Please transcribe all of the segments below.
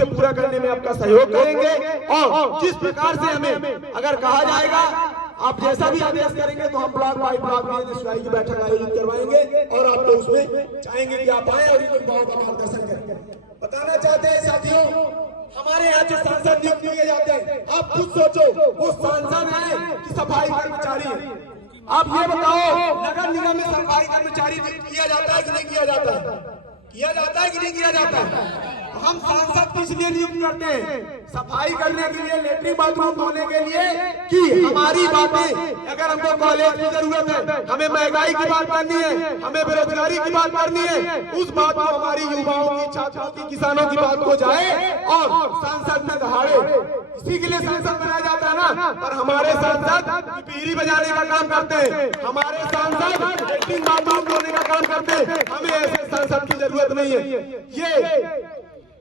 से पूरा करने में आपका सहयोग करेंगे। और जिस प्रकार से हमें अगर कहा जाएगा, आप जैसा भी आदेश करेंगे तो हम ब्लॉक बाई ब्लॉक की बैठक आयोजित करवाएंगे और आप लोग उसमें चाहेंगे कि आप आए और इन युवाओं का मार्गदर्शन करें। बताना चाहते हैं साथियों, हमारे यहाँ जो सांसद नियुक्त किए जाते हैं, आप खुद सोचो, वो सांसद है कि सफाई कर्मचारी है? आप ये बताओ, नगर निगम में सफाई कर्मचारी किया जाता है कि नहीं किया जाता है? किया जाता है कि नहीं किया जाता है? हम सांसद किस लिए नियुक्त करते हैं? सफाई करने के लिए, लेटरिन बाथरूम धोने के लिए, कि हमारी बातें, अगर हमको कॉलेज की जरूरत है, हमें महंगाई की बात करनी है, हमें बेरोजगारी की बात करनी है, उस बात को हमारी युवाओं की, छात्रों की, किसानों की बात को जाए और सांसद में दहाड़े। इसी के लिए सांसद बनाया जाता है ना। पर हमारे सांसद पीरी बजाने का काम करते हैं, हमारे सांसद लेटरिन बाथरूम धोने का काम करते हैं। हमें ऐसे सांसद की जरूरत नहीं है। ये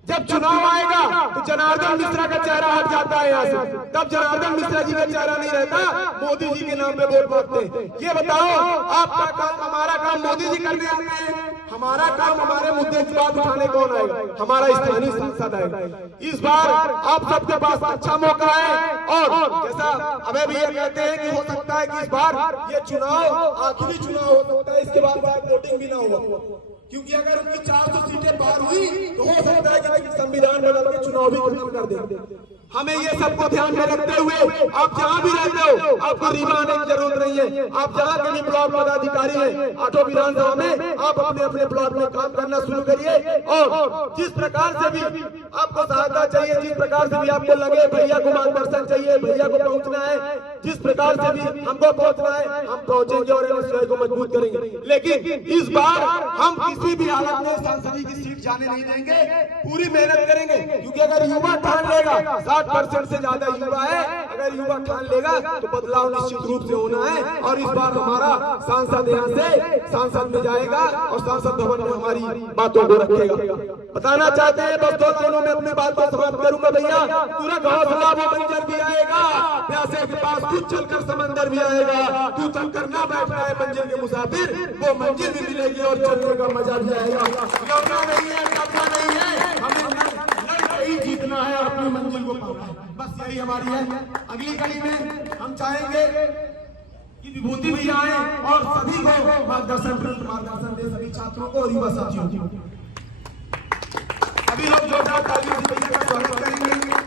जब चुनाव आएगा तो जनार्दन मिश्रा का चेहरा हट जाता है यहाँ से, तब जनार्दन मिश्रा जी का चेहरा नहीं रहता, मोदी जी के नाम पे वोट मांगते हैं। ये बताओ, आपका काम, हमारा काम मोदी जी करने आते हैं? हमारा काम, हमारे मुद्दे की बात उठाने कौन आएगा? हमारा स्थानीय सांसद आएगा। इस बार आप सबके पास अच्छा मौका है। और जैसा अभय भैया कहते हैं कि हो सकता है कि इस बार ये चुनाव आखिरी चुनाव हो सकता है, इसके बाद वोटिंग भी ना हुआ, क्योंकि अगर उनकी 400 सीटें पार हुई तो हो सकता है कि संविधान बदल के चुनाव भी खत्म कर दे। हमें ये सबको ध्यान में रखते हुए, आप जहाँ भी रहते हो, आपको रीवा आने की जरूरत नहीं है। आप जहाँ के भी ब्लॉक पदाधिकारी हैं, आठों विधानसभा में आप अपने अपने ब्लॉक में काम करना शुरू करिए। और जिस प्रकार से भी आपको सहायता चाहिए, जिस प्रकार से भी आपको लगे भैया को मार्गदर्शन चाहिए, भैया को पहुंचना है, जिस प्रकार से भी हमको पहुंचना है, हम पहुंचेंगे और एनएसयूआई को मजबूत करेंगे। लेकिन इस बार हम किसी भी हालत में सांसद की सीट जाने नहीं देंगे, पूरी मेहनत करेंगे। क्योंकि अगर युवा ठान लेगा, 60% से ज्यादा युवा है, अगर युवा ठान लेगा तो बदलाव निश्चित रूप से होना है। और इस बार हमारा सांसद यहाँ से सांसद में जाएगा और सांसद भवन में हमारी बातों को रखेगा। बताना चाहते हैं, बस 2 लाइनों में अपनी बात को समाप्त करूंगा भैया। तुरंत हौसला, वो मंजर भी आएगा, प्यासे के पास खुद चलकर समंदर भी आएगा। तू चलकर ना बैठना है मंजिल के मुसाफिर, वो मंजिल भी मिलेगी और चलने का मजा भी आएगा। लड़ना नहीं है, डरना नहीं है, हमें ही जीतना है और अपनी मंजिल को पाना है। बस यही हमारी है। अगली कड़ी में हम चाहेंगे कि विभूति भैया आए और सभी को मार्गदर्शन दे, सभी छात्रों को और युवा साथियों को। सभी लोग जोरदार तालियों से भैया का स्वागत करेंगे।